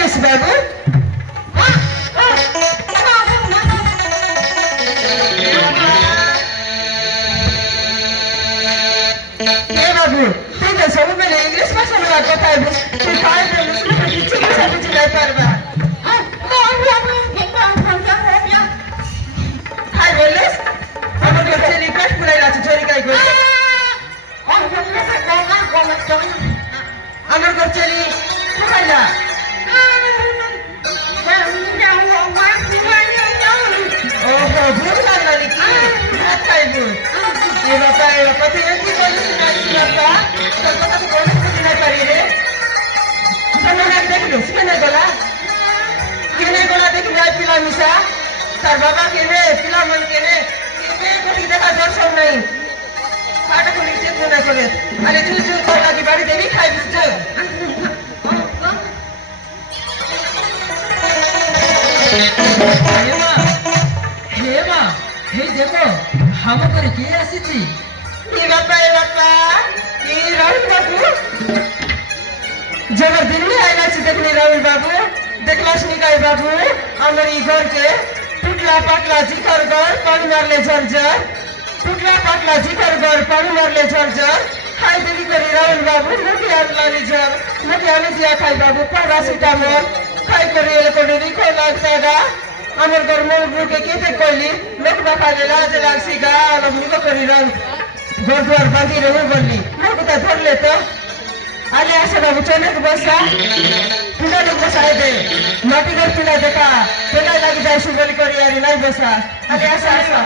Yes, babu. Hey, babu. Think that some women in English fashion are got time. She finds them to teach us how to do that. Hi, Willis. I'm going to tell you that I to tell you guys. I'm going to tell you. तार बाबा के ने पिला मन के ने को देखा दर्शन नहीं फाटा को नीचे तो ना करे अरे चू चू कर लगी बाड़ी देवी खाई बिच हेमा हे देखो हम करे के आसी छी ये बापा ये राहुल बाबू जब दिन में आइला छी देखने राहुल बाबू देखलास निकाय बाबू हमारी घर के टुकला पाकला जिकर घर पानी मारले झरझर टुकला पाकला जिकर घर पानी मारले झरझर खाई देली करी राहुल बाबू मोटी आलवाली झर मोटी आने दिया खाई बाबू पैरासिटामोल खाई करी एलको डेरी को लगता गा हमर घर मोर के केते कोइली लोक बाखाले लाज लागसी गा अलम निको करी रन घर द्वार बांधी रहे बोली मोर को धर ले तो आले आशा बाबू चले के बसा पिला लोग बसाए दे माटी घर पिला देखा पिला लगी जाए सुबली करी यारी नहीं बसा आले आशा आशा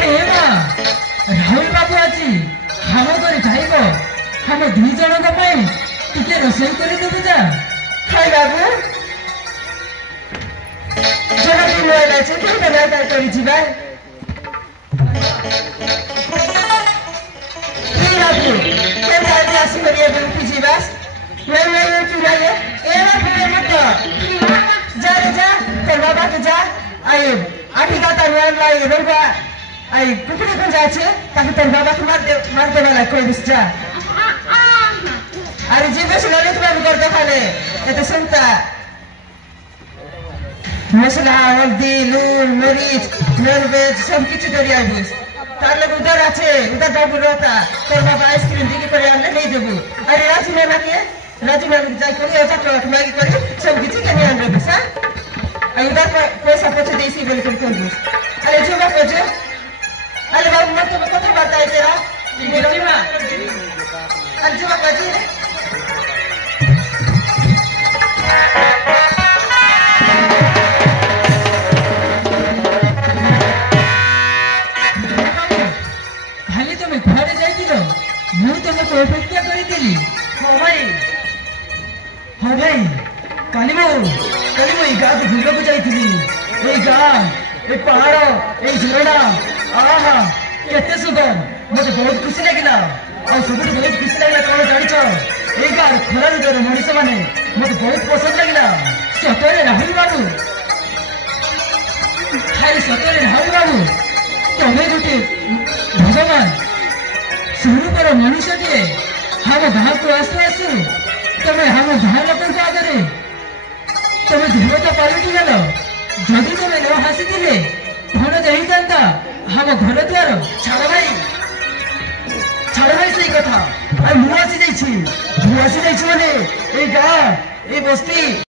हेमा राहुल बाबू आजी हम करे खाइबो हम दुई जन को पई टिके रसोई करे देबु जा हाय बाबू जरा दिन होइला छ के बनाता करी छी भाई बाबू के बात आसी करिए बिल्कुल जी बस मैं चुराए ए बाबू मत जा रे जा तेरे बाबा के जा आई आठी का तनवार लाई रोगा आई कुकुर को जाछे ताकि तेरे बाबा को मार दे वाला कोई बिस जा अरे जी बस ललित बाबू कर दे खाले ये तो सुनता मसला हल्दी लून मरीच नॉनवेज सब किछु दरिया बुस तार लोग उधर आछे उधर बाबू रहता तोर बाबा आइसक्रीम दिके करे हमने नहीं देबू अरे राजीनामा जाय कोई अच्छा प्रोडक्ट मागी करे सब किछु के नहीं आन बसा आई उधर पैसा पछे देसी बोल कर कर बुस अरे जो बाबू जो अरे बाबू मत तो कथा बताए तेरा मेरी मां अरे जो बाबू जी अपेक्षा करी हाँ भाई काली मो गाँ को घूमने को जाई गाँ पहाड़ झरणा आहा केते सुंदर मत बहुत खुशी लगिला और सब बहुत खुशी लगिला कौन जान ये गाँ खरार द्वारा मनीष मैंने मत बहुत पसंद लगिला सतरे राहुल बाबू खाली सतरे राहुल बाबू तुम्हें गोटे भगवान स्वरूपर मनुष्य हम गाँ को आसु आसु तुम हम गाँ लोक आगे तुम देवता पलटि गल जदि तुम न हसी भल जाई जाता हम घर द्वार छाड़ भाई से कथा मुझे आसी माने गाँ बस्ती